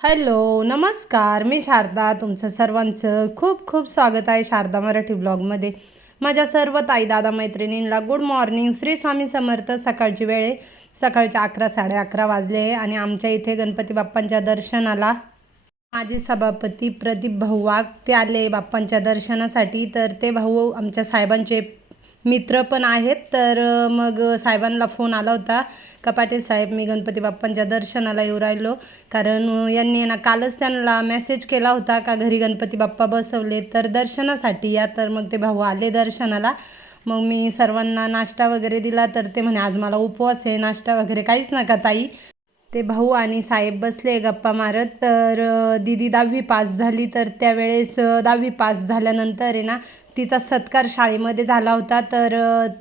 Hello नमस्कार. मी शारदा तुमचं सर्वांचं खूप खूप स्वागत आहे शारदा मराठी ब्लॉगमध्ये. माझ्या सर्व ताई दादा मैत्रिणींना गुड मॉर्निंग. श्री स्वामी समर्थ सकाळची वेळ सकाळच्या अकरा साडे अकरा वाजले आहे आणि आमच्या इथे गणपती बाप्पांच्या दर्शनाला माझे सभापती प्रदीप भाऊ वाघ ते आले बाप्पांच्या दर्शनासाठी. तर ते भाऊ आमच्या साहेबांचे मित्र पण आहेत. तर मग साहेबांना फोन आला होता. का पाटील साहेब मी गणपती बाप्पांच्या दर्शनाला येऊ राहिलो. कारण यांनी ना कालच त्यांना मेसेज केला होता का घरी गणपती बाप्पा बसवले तर दर्शनासाठी या. तर मग ते भाऊ आले दर्शनाला. मग मी सर्वांना नाश्ता वगैरे दिला. तर ते म्हणे आज मला उपवास आहे नाश्ता वगैरे काहीच नका ताई. ते भाऊ आणि साहेब बसले गप्पा मारत. तर दिदी दीदी दहावी पास झाली. तर त्यावेळेस दहावी पास झाल्यानंतर आहे ना तिचा सत्कार शाळेमध्ये झाला होता तर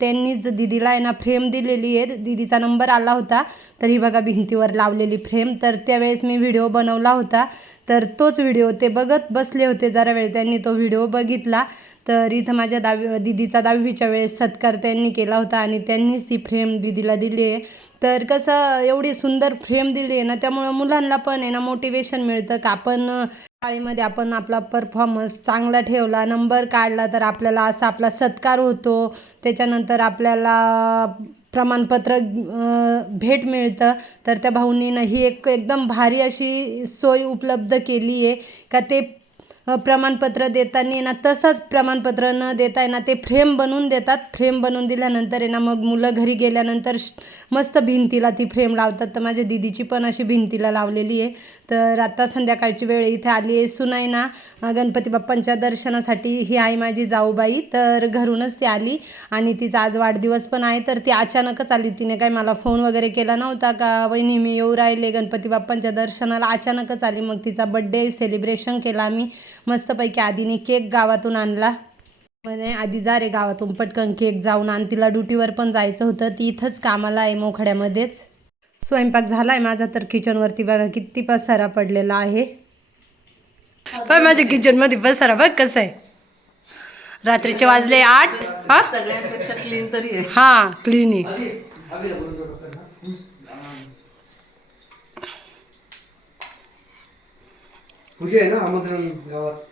त्यांनीच दीदीला आहे ना फ्रेम दिलेली आहे. दीदीचा नंबर आला होता तर ही बघा भिंतीवर लावलेली फ्रेम. तर त्यावेळेस मी व्हिडिओ बनवला होता तर तोच व्हिडिओ ते बघत बसले होते जरा वेळ. त्यांनी तो व्हिडिओ बघितला. तर इथं माझ्या दहावी दीदीचा दहावीच्या वेळेस सत्कार त्यांनी केला होता आणि त्यांनीच ती फ्रेम दिदीला दिली आहे. तर कसं एवढी सुंदर फ्रेम दिली आहे ना त्यामुळं मुलांना पण आहे ना मोटिवेशन मिळतं का? आपण शाळेमध्ये आपण आपला परफॉर्मन्स चांगला ठेवला नंबर काढला तर आपल्याला असा आपला सत्कार होतो. त्याच्यानंतर आपल्याला प्रमाणपत्र भेट मिळतं. तर त्या भाऊनीनं ही एक एकदम भारी अशी सोय उपलब्ध केली आहे का ते प्रमाणपत्र देताना ना तसंच प्रमाणपत्र न देता ना ते फ्रेम बनवून देतात. फ्रेम बनवून दिल्यानंतर आहे ना मग मुलं घरी गेल्यानंतर मस्त भिंतीला ती फ्रेम लावतात. तर माझ्या दिदीची पण अशी भिंतीला लावलेली आहे. तर आता संध्याकाळची वेळ इथे आली आहे. सुनाई ना गणपती बाप्पांच्या दर्शनासाठी ही आहे माझी जाऊबाई. तर घरूनच ती आली आणि तिचा आज वाढदिवस पण आहे. तर ती अचानकच आली. तिने काही मला फोन वगैरे केला नव्हता का? वहिनी मी येऊ राहिले. गणपती बाप्पांच्या दर्शनाला अचानकच आली. मग तिचा बड्डे सेलिब्रेशन केला आम्ही. मस्तपैकी आधीने केक गावातून आणला. म्हणे आधी जा रे गावातून पटकन केक जाऊन आण. तिला ड्युटीवर पण जायचं होतं. ती इथंच कामाला आहे मोखड्यामध्येच. स्वयंपाक झाला आहे माझा तर किचनवरती बघा किती पसारा पडलेला आहे. पण माझ्या किचनमध्ये पसारा बघ कसं आहे रात्रीचे वाजले आठ. हा? सगळ्यांपेक्षा क्लीन तरी आहे. हा क्लीन आहे. पूजा आहे ना आमंत्रण गावात?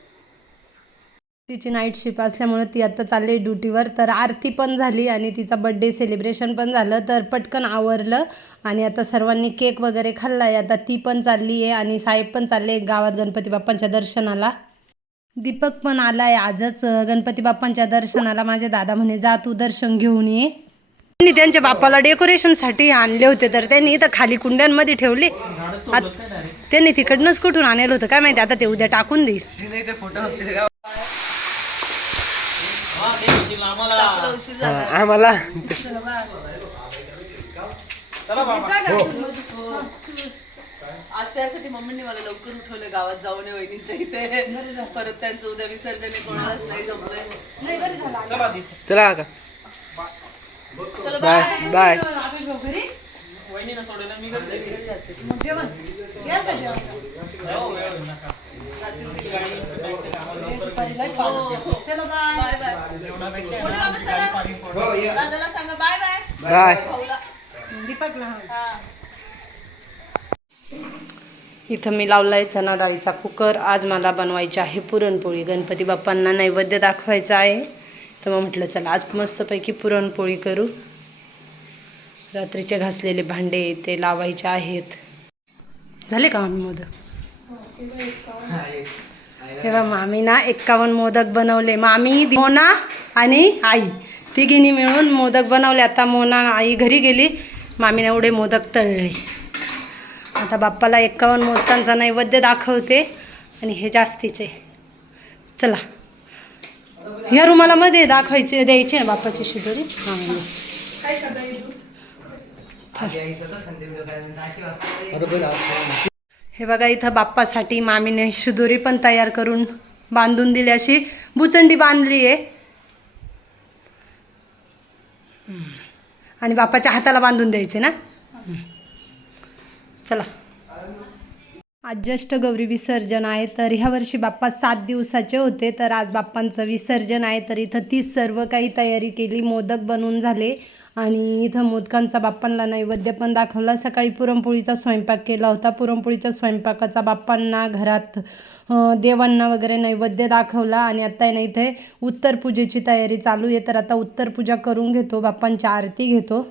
तिची नाईट शिफ्ट असल्यामुळे ती आता चालली ड्युटीवर तर आरती पण झाली आणि तिचा बड्डे सेलिब्रेशन पण झालं. तर पटकन आवरलं आणि आता सर्वांनी केक वगैरे खाल्ला आहे आता ती पण चालली आहे आणि साहेब पण चालले गावात गणपती बाप्पांच्या दर्शनाला. दीपक पण आला आहे आजच. गणपती बाप्पांच्या दर्शनाला माझे दादा म्हणे जा तू दर्शन घेऊन ये. त्यांनी त्यांच्या बाप्पाला डेकोरेशनसाठी आणले होते. तर त्यांनी इथं खाली कुंड्यांमध्ये ठेवले. त्यांनी तिकडनंच कुठून आणलं होतं? काय माहिती? आता ते उद्या टाकून देईल तिने ते फोटो बघते का सासरा उशीर झाला आम्हाला. आज त्यासाठी मम्मीने मला लवकर उठवले गावात जाऊन ये वहिनींच्या इथे. परत त्यांचं उद्या विसर्जन आहे, कोणालाच नाही जमलंय. चला का चला बाय बाय. बाय. बाय मोठे बाबा चला. दादाला सांगा बाय बाय. बाय. भाऊला. हा. इथं मी लावला आहे चना डाळीचा कुकर. आज मला बनवायची आहे पुरणपोळी. गणपती बाप्पांना नैवेद्य दाखवायचा आहे. तर मग म्हटलं चला आज मस्तपैकी पुरणपोळी करू. रात्रीचे घासलेले भांडे ते लावायचे आहेत. झाले का आम्ही मोदक? तेव्हा मामी ना एक्कावन्न मोदक बनवले. मामी मोना आणि आई. तिघींनी मिळून मोदक बनवले. आता मोना आई घरी गेली. मामीने एवढे मोदक तळले. आता बाप्पाला एक्कावन्न मोदकांचा नैवेद्य दाखवते. आणि हे जास्तीचे. चला. या रुमाला मध्ये दाखवायचे द्यायचे ना बाप्पाची शिदोरी? हां. हे बघा इथं बाप्पासाठी मामीने शिदोरी पण तयार करून बांधून दिली अशी बुचंडी बांधली आहे. आणि बाप्पाच्या हाताला बांधून द्यायचे ना? चला. आज ज्येष्ठ गौरी विसर्जन आहे तर ह्या वर्षी बाप्पा सात दिवसाचे होते तर आज बाप्पांचं विसर्जन आहे तर इथं ती सर्व काही तयारी केली मोदक बनवून झाले. आणि इथं मोदकांचा बाप्पांना नैवेद्य पण दाखवला. सकाळी पुरणपोळीचा स्वयंपाक केला होता. पुरणपोळीच्या स्वयंपाकाचा बाप्पांना घरात देवांना वगैरे नैवेद्य दाखवला आणि आत्ता आहे ना इथे उत्तर पूजेची तयारी चालू आहे. तर आता उत्तर पूजा करून घेतो. बाप्पांची आरती घेतो.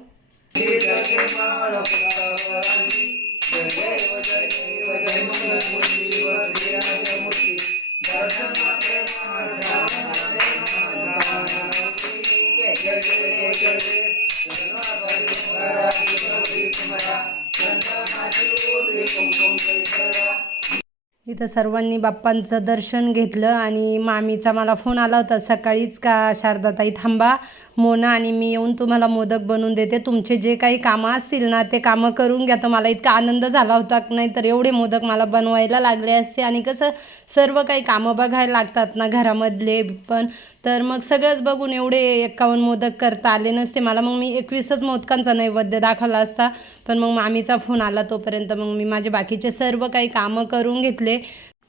तिथं सर्वांनी बाप्पांचं दर्शन घेतलं आणि मामीचा मला फोन आला होता सकाळीच का शारदाताई थांबा. मोना आणि मी येऊन तुम्हाला मोदक बनवून देते. तुमचे जे काही कामं असतील ना ते कामं करून घ्या. तर मला इतका आनंद झाला होता नाही तर एवढे मोदक मला बनवायला लागले असते. आणि कसं सर्व काही कामं बघायला लागतात ना घरामधले पण. तर मग सगळंच बघून एवढे एकावन्न मोदक करता आले नसते मला. मग मी एकवीसच मोदकांचा नैवेद्य दाखवला असता. पण मग मामीचा फोन आला तोपर्यंत मग मी माझे बाकीचे सर्व काही कामं करून घेतले.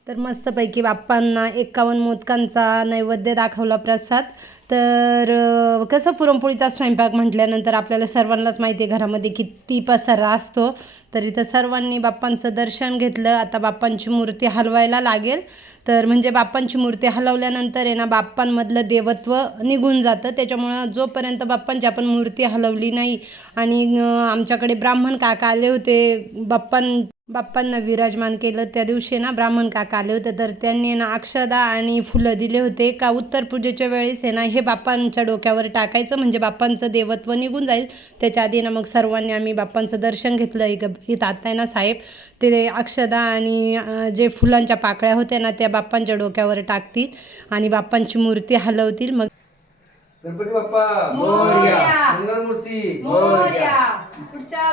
तर मस्तपैकी बाप्पांना एकावन्न मोदकांचा नैवेद्य दाखवला प्रसाद. तर कसं पुरणपोळीचा स्वयंपाक म्हटल्यानंतर आपल्याला सर्वांनाच माहिती आहे घरामध्ये किती पसारा असतो. तर इथं सर्वांनी बाप्पांचं दर्शन घेतलं. आता बाप्पांची मूर्ती हलवायला लागेल. तर म्हणजे बाप्पांची मूर्ती हलवल्यानंतर आहे ना बाप्पांमधलं देवत्व निघून जातं. त्याच्यामुळं जोपर्यंत बाप्पांची आपण मूर्ती हलवली नाही आणि आमच्याकडे ब्राह्मण काका आले होते बाप्पां बाप्पांना विराजमान केलं. त्या दिवशी ना ब्राह्मण काका आले होते. तर त्यांनी ना अक्षदा आणि फुलं दिले होते. का उत्तर पूजेच्या वेळेस आहे ना हे बाप्पांच्या डोक्यावर टाकायचं. म्हणजे बाप्पांचं देवत्व निघून जाईल. त्याच्या आधी ना मग सर्वांनी आम्ही बाप्पांचं दर्शन घेतलं. इक इथं आता आहे ना साहेब ते अक्षदा आणि जे फुलांच्या पाकळ्या होत्या ना त्या बाप्पांच्या डोक्यावर टाकतील आणि बाप्पांची मूर्ती हलवतील. मग गणपती बाप्पा मोरया.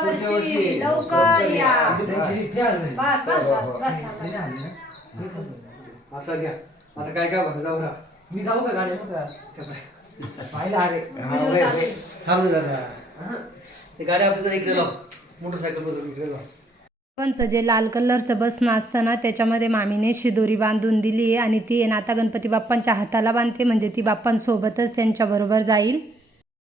पुढच्या वर्षी. लवकर या. बस, बस बस बस आता घ्या. आता काय काय भर मी जाऊ का गाडी पाहिला अरे. थांब ना जरा ते गाडी आपण जरा इकडे लाव. मोटरसायकल बदल इकडे लाव. पंच जे लाल कलरचं बसणं असतं ना त्याच्यामध्ये मामीने शिदोरी बांधून दिली आहे आणि ती आहे ना आता गणपती बाप्पांच्या हाताला बांधते. म्हणजे ती बाप्पांसोबतच त्यांच्याबरोबर जाईल.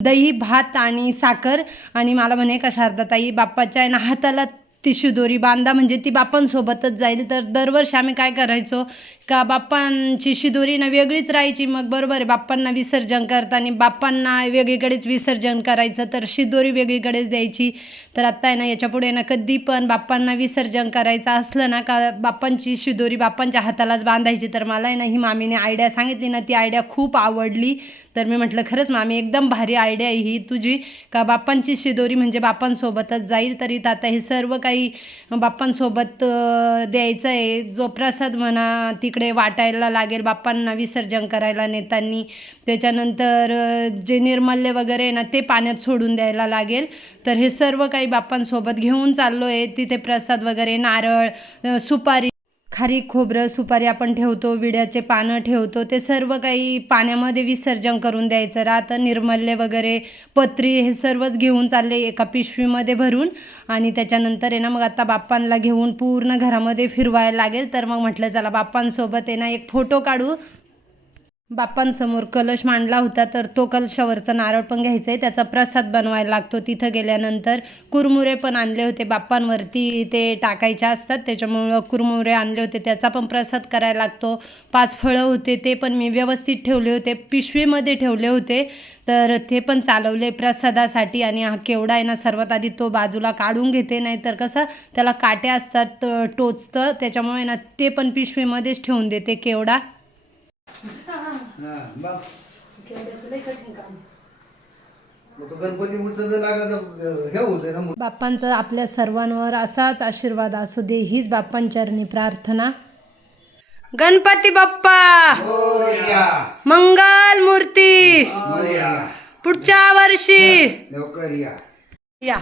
दही भात आणि साखर. आणि मला म्हणे का शारदाताई बाप्पाच्या आहे ना हाताला ती शिदोरी बांधा म्हणजे ती बाप्पांसोबतच जाईल. तर दरवर्षी आम्ही काय करायचो? का बाप्पांची शिदोरी ना वेगळीच राहायची. मग बरोबर आहे बाप्पांना विसर्जन करताना बाप्पांना वेगळीकडेच विसर्जन करायचं तर शिदोरी वेगळीकडेच द्यायची. तर आत्ता आहे ना याच्यापुढे ना कधी पण बाप्पांना विसर्जन करायचं असलं ना का बाप्पांची शिदोरी बाप्पांच्या हातालाच बांधायची. तर मला आहे ना ही मामीने आयडिया सांगितली ना ती आयडिया खूप आवडली. तर मी म्हटलं खरंच मामी एकदम भारी आयडिया आहे ही तुझी. का बाप्पांची शिदोरी म्हणजे बाप्पांसोबतच जाईल तरी तर आता हे सर्व काही बाप्पांसोबत द्यायचं आहे. जो प्रसाद म्हणा तिकडे वाटायला लागेल बाप्पांना विसर्जन करायला नेतानी. त्याच्यानंतर जे निर्मल्य वगैरे आहे ना ते पाण्यात सोडून द्यायला लागेल. तर हे सर्व काही बाप्पांसोबत घेऊन चाललो आहे तिथे प्रसाद वगैरे नारळ सुपारी खारी खोबरं सुपारी आपण ठेवतो विड्याचे पानं ठेवतो. ते सर्व काही पाण्यामध्ये विसर्जन करून द्यायचं. राहतं निर्मल्य वगैरे पत्री हे सर्वच घेऊन चालले एका पिशवीमध्ये भरून. आणि त्याच्यानंतर आहे ना मग आता बाप्पांना घेऊन पूर्ण घरामध्ये फिरवायला लागेल. तर मग म्हटलं चला बाप्पांसोबत आहे ना एक फोटो काढू. बाप्पांसमोर कलश मांडला होता तर तो कलशावरचा नारळ पण घ्यायचा आहे त्याचा प्रसाद बनवायला लागतो. तिथं गेल्यानंतर कुरमुरे पण आणले होते. बाप्पांवरती ते टाकायचे असतात. त्याच्यामुळं कुरमुरे आणले होते. त्याचा पण प्रसाद करायला लागतो. पाच फळं होते ते पण मी व्यवस्थित ठेवले होते. पिशवीमध्ये ठेवले होते. तर ते पण चालवले प्रसादासाठी. आणि हा केवडा आहे ना सर्वात आधी तो बाजूला काढून घेते. नाही तर कसं त्याला काटे असतात टोचतं. त्याच्यामुळे ना ते पण पिशवीमध्येच ठेवून देते केवडा हा गणपती बाप्पांचा आपल्या सर्वांवर असाच आशीर्वाद असू दे हीच बाप्पांचरणी प्रार्थना. गणपती बाप्पा! मोरया. मंगल मूर्ती! मोरया. पुढच्या वर्षी! लवकर या. या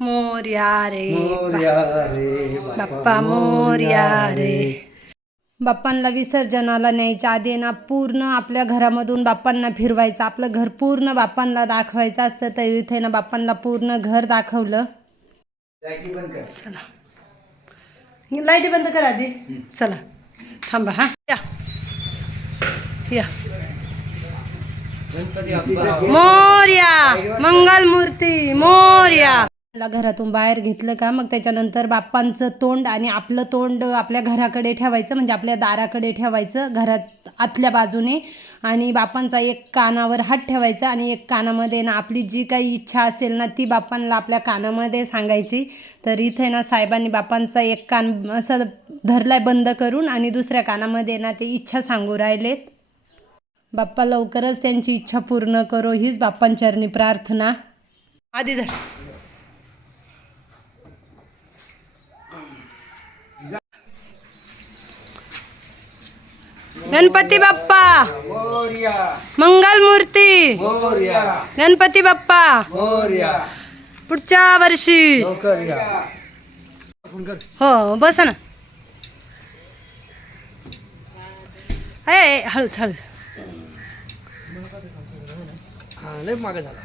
मोर्या रे मोरया रे बाप्पा मोर्या रे. बाप्पांना विसर्जनाला न्यायच्या आधी ना पूर्ण आपल्या घरामधून बाप्पांना फिरवायचं. आपलं घर पूर्ण बाप्पांना दाखवायचं असतं. तर इथे ना बाप्पांना पूर्ण घर दाखवलं. जायकी बंद कर. चला. लाइट बंद करा आधी. चला. थांबा हा. या. या. मोर्या. मंगलमूर्ती. मोर्या. मला घरातून बाहेर घेतलं का मग त्याच्यानंतर बाप्पांचं तोंड आणि आपलं तोंड आपल्या घराकडे ठेवायचं म्हणजे आपल्या दाराकडे ठेवायचं घरात आतल्या बाजूने. आणि बाप्पांचा एक कानावर हात ठेवायचा आणि एक कानामध्ये ना आपली जी काही इच्छा असेल ना ती बाप्पांना आपल्या कानामध्ये सांगायची. तर इथे ना साहेबांनी बाप्पांचा एक कान असं धरलाय बंद करून आणि दुसऱ्या कानामध्ये ना ते इच्छा सांगू राहिलेत. बाप्पा लवकरच त्यांची इच्छा पूर्ण करो हीच बाप्पांचरणी प्रार्थना. आधी धर. गणपती बाप्पा. मोर्या. मंगलमूर्ती. मोर्या. गणपती बाप्पा. मोर्या. पुढच्या वर्षी. लवकर या. हो बसा ना. ए हळूच हळू हा लय मागे झाला.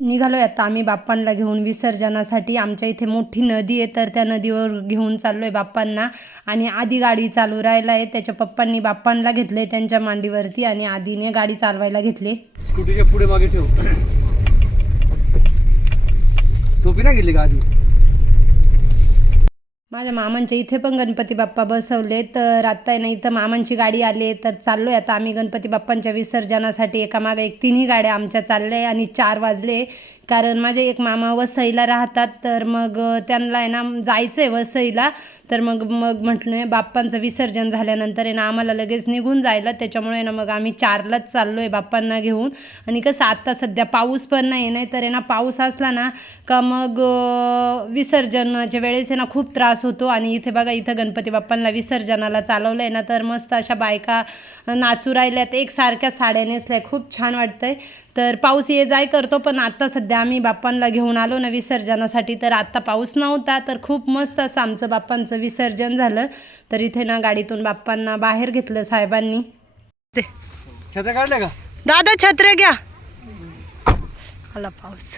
निघालो आता आम्ही बाप्पांना घेऊन विसर्जनासाठी. आमच्या इथे मोठी नदी आहे तर त्या नदीवर घेऊन चाललो आहे बाप्पांना. आणि आधी गाडी चालू राहिला आहे त्याच्या पप्पांनी बाप्पांना घेतले त्यांच्या मांडीवरती आणि आधीने गाडी चालवायला घेतली. स्कूटीच्या पुढे मागे ठेव. टोपी नाही घेतली का आधी? माझ्या मामांच्या इथे पण गणपती बाप्पा बसवले तर आता आहे ना इथं मामांची गाडी आली आहे तर चाललो आहे आता आम्ही गणपती बाप्पांच्या विसर्जनासाठी. एकामागे एक तिन्ही गाड्या आमच्या चालल्या आहे आणि चार वाजले. कारण माझे एक मामा वसईला राहतात तर मग त्यांना आहे ना जायचं आहे वसईला. तर मग मग म्हटलं बाप्पांचं विसर्जन झाल्यानंतर आहे ना आम्हाला लगेच निघून जायला. त्याच्यामुळे ना मग आम्ही चारलाच चाललो आहे बाप्पांना घेऊन. आणि कसं आत्ता सध्या पाऊस पण नाही नाही तर आहे ना पाऊस असला ना का मग विसर्जनाच्या वेळेस आहे ना खूप त्रास होतो. आणि इथे बघा इथं गणपती बाप्पांना विसर्जनाला चालवलं आहे ना तर मस्त अशा बायका नाचू राहिल्यात. एकसारख्या साड्या नेसल्या खूप छान वाटतंय. तर पाऊस ये जाय करतो पण आत्ता सध्या आम्ही बाप्पांना घेऊन आलो ना विसर्जनासाठी तर आत्ता पाऊस नव्हता तर खूप मस्त असं आमचं बाप्पांचं विसर्जन झालं. तर इथे ना गाडीतून बाप्पांना बाहेर घेतलं साहेबांनी. ते काढल्या का? दादा छत्रे घ्या. आला पाऊस.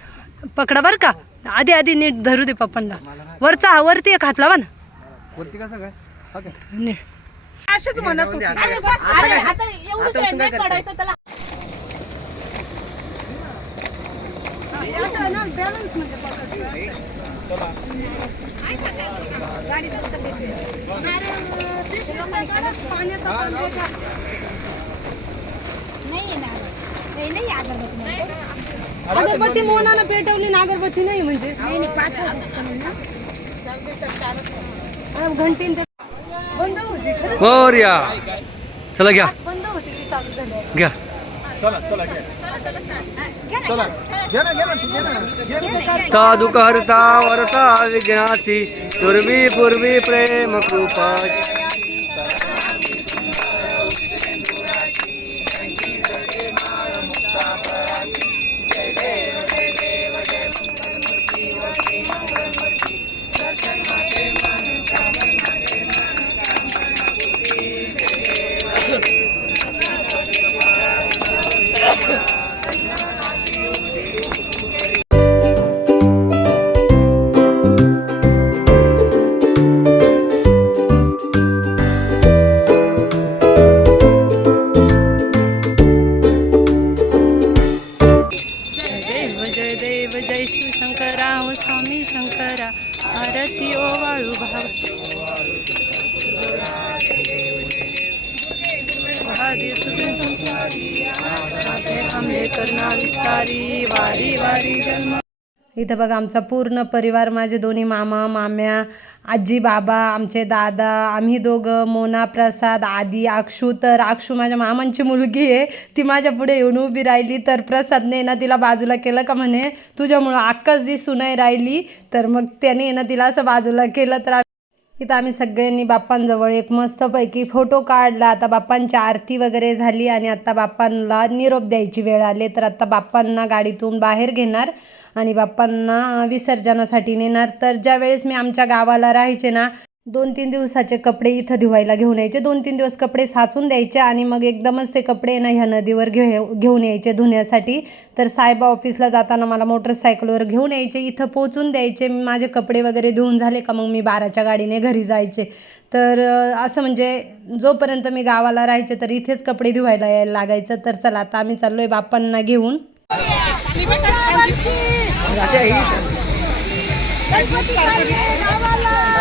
पकडा बर का. आधी आधी नीट धरू दे पप्पांना. वरचा हा वरती एक हात लावा ना. वरती कसं काय? नीट. असेच म्हणत होते. अगरबत्ती मोनानं पेटवली ना अगरबत्ती नाही म्हणजे हा, घंटीन ते बंद होती मोर्या चला घ्या. बंद होती ती चालू झाली. घ्या. साधुक हरता वरता विघ्नासी पूर्वी पूर्वी प्रेम कृपा वारी वारी जन्म. इथं बघा आमचा पूर्ण परिवार माझे दोन्ही मामा माम्या आजी बाबा आमचे दादा आम्ही दोघं मोना प्रसाद आदी अक्षू तर अक्षू माझ्या मामांची मुलगी आहे. ती माझ्या पुढे येऊन उभी राहिली. तर प्रसादने ना तिला बाजूला केलं का म्हणे? तुझ्यामुळं अक्काच दिसू नाही राहिली. तर मग त्याने ना तिला असं बाजूला केलं तर तिथं आम्ही सगळ्यांनी बाप्पांजवळ एक मस्तपैकी फोटो काढला. आता बाप्पांची आरती वगैरे झाली आणि आता बाप्पांना निरोप द्यायची वेळ आली. तर आता बाप्पांना गाडीतून बाहेर घेणार आणि बाप्पांना विसर्जनासाठी नेणार. तर ज्यावेळेस मी आमच्या गावाला राहायचे ना दोन तीन दिवसाचे कपडे इथं धुवायला घेऊन यायचे. दोन तीन दिवस कपडे साचून द्यायचे आणि मग एकदमच ते कपडे ना ह्या नदीवर घे घेऊन यायचे धुण्यासाठी. तर साहेब ऑफिसला जाताना मला मोटरसायकलवर घेऊन यायचे. इथं पोचून द्यायचे. माझे कपडे वगैरे धुवून झाले का मग मी बाराच्या गाडीने घरी जायचे. तर असं म्हणजे जोपर्यंत मी गावाला राहायचे तर इथेच कपडे धुवायला यायला लागायचं. तर चला आता आम्ही चाललोय बाप्पांना घेऊन.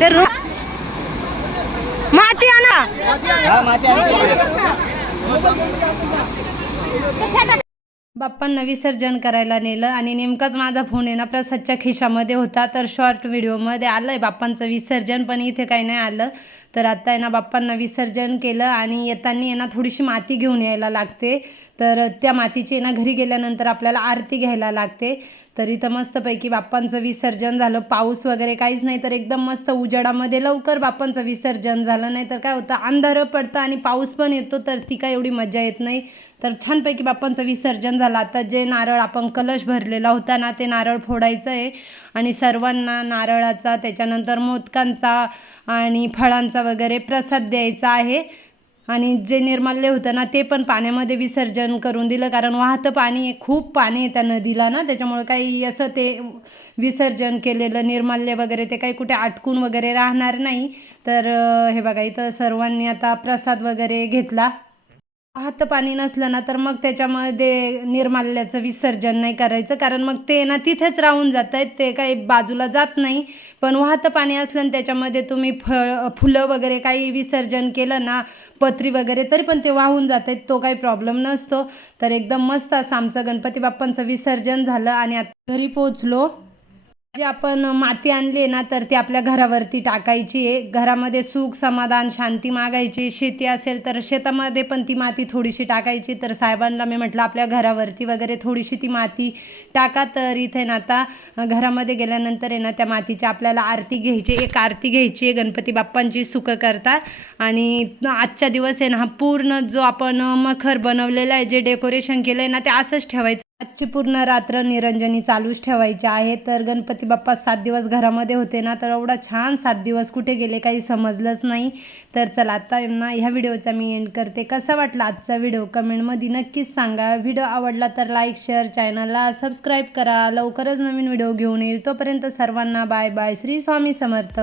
तर माती आणा. बाप्पांना विसर्जन करायला नेलं आणि नेमकाच माझा फोन आहे ना प्रसादच्या खिशामध्ये होता. तर शॉर्ट व्हिडिओमध्ये आलं आहे बाप्पांचं विसर्जन पण इथे काही नाही आलं. तर आता आहे ना बाप्पांना विसर्जन केलं आणि येताना आहे ना थोडीशी माती घेऊन यायला लागते. तर त्या मातीची ना घरी गेल्यानंतर आपल्याला आरती घ्यायला लागते. तर इथं मस्तपैकी बाप्पांचं विसर्जन झालं. पाऊस वगैरे काहीच नाही तर एकदम मस्त उजेडामध्ये लवकर बाप्पांचं विसर्जन झालं. नाही तर काय होतं अंधारं पडतं आणि पाऊस पण येतो तर ती काय एवढी मजा येत नाही. तर छानपैकी बाप्पांचं विसर्जन झालं. आता जे नारळ आपण कलश भरलेला होता ना ते नारळ फोडायचं आहे. आणि सर्वांना नारळाचा त्याच्यानंतर मोदकांचा आणि फळांचा वगैरे प्रसाद द्यायचा आहे. आणि जे निर्माल्य होतं ना ते पण पाण्यामध्ये विसर्जन करून दिलं. कारण वाहतं पाणी खूप पाणी आहे त्या नदीला ना. त्याच्यामुळं काही असं ते विसर्जन केलेलं निर्माल्य वगैरे ते काही कुठे अटकून वगैरे राहणार नाही. तर हे बघा इथं सर्वांनी आता प्रसाद वगैरे घेतला. वाहतं पाणी नसलं ना तर मग त्याच्यामध्ये निर्माल्याचं विसर्जन नाही करायचं. कारण मग ते ना तिथेच राहून जात आहेत ते काही बाजूला जात नाही. पण वाहतं पाणी असलं आणि त्याच्यामध्ये तुम्ही फळ फुलं वगैरे काही विसर्जन केलं ना पत्री वगैरे तरी पण ते वाहून जात आहेत तो काही प्रॉब्लेम नसतो. तर एकदम मस्त असं आमचं गणपती बाप्पांचं विसर्जन झालं आणि आता घरी पोचलो जे आपण माती आणली ना तर ती आपल्या घरावरती टाकायची आहे. घरामध्ये सुख समाधान शांती मागायची. शेती असेल तर शेतामध्ये पण ती माती थोडीशी टाकायची. तर साहेबांना मी म्हटलं आपल्या घरावरती वगैरे थोडीशी ती माती टाका तर इथे ना आता घरामध्ये गेल्यानंतर आहे ना त्या मातीची आपल्याला आरती घ्यायची एक आरती घ्यायची आहे. गणपती बाप्पांची सुखं करता. आणि आजचा दिवस आहे ना हा पूर्ण जो आपण मखर बनवलेला आहे जे डेकोरेशन केलं आहे ना ते असंच ठेवायचं. आजची पूर्ण रात्र निरंजनी चालूच ठेवायची आहे. तर गणपती बाप्पा सात दिवस घरामध्ये होते ना तर एवढा छान सात दिवस कुठे गेले काही समजलंच नाही. तर चला आता ना ह्या व्हिडिओचा मी एंड करते. कसा वाटला आजचा व्हिडिओ? कमेंटमध्ये नक्कीच सांगा. व्हिडिओ आवडला तर लाईक शेअर चॅनलला सबस्क्राईब करा. लवकरच नवीन व्हिडिओ घेऊन येईल. तोपर्यंत सर्वांना बाय बाय श्री स्वामी समर्थ.